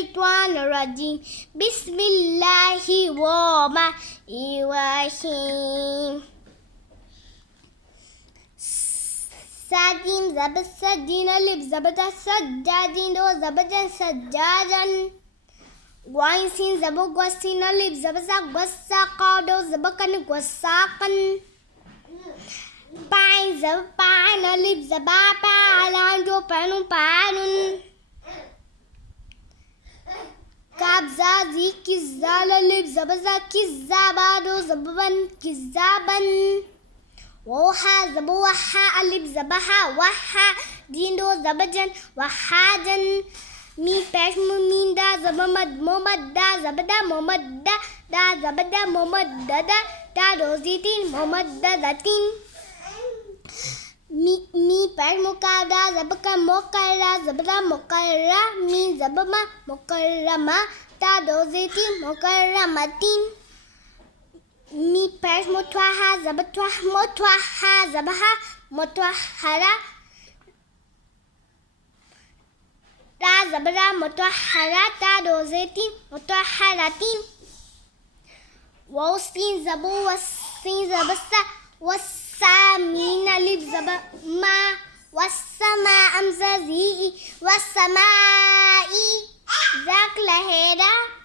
الشيطان الرجيم بسم الله الرحمن الرحيم سادين زبد سدين ألف زبد سجادين دو زبد سجادا وعين زبد وسين ألف زبد وساقا دو زبكن وساقا باين زبد باين ألف زبا باعلان دو بانو بانون كابزا زي كزال ألف زبزا كزابا دو زببن كزابن ووحا زبو وحا ألف زبها وحا دين دو زبجن وحاجن مي پیش مين دا زبمد مومد دا زبدا مومد دا زبدا مومد دا دو زيتين مومد دتين مي پیش موكا دا زبكا موكرا زبدا موكرا مي زبما موكرما دا دو زيتين موكرمتين مي پیش متوحا زبتوح متوحا زبها متوحرا دا زبرا متوحرا دا دو زيتين متوحرتين ووسين زبو وسين زبسا والسامين ألف زبا ما والسماء أمزازي والسماء ذاك لهيدا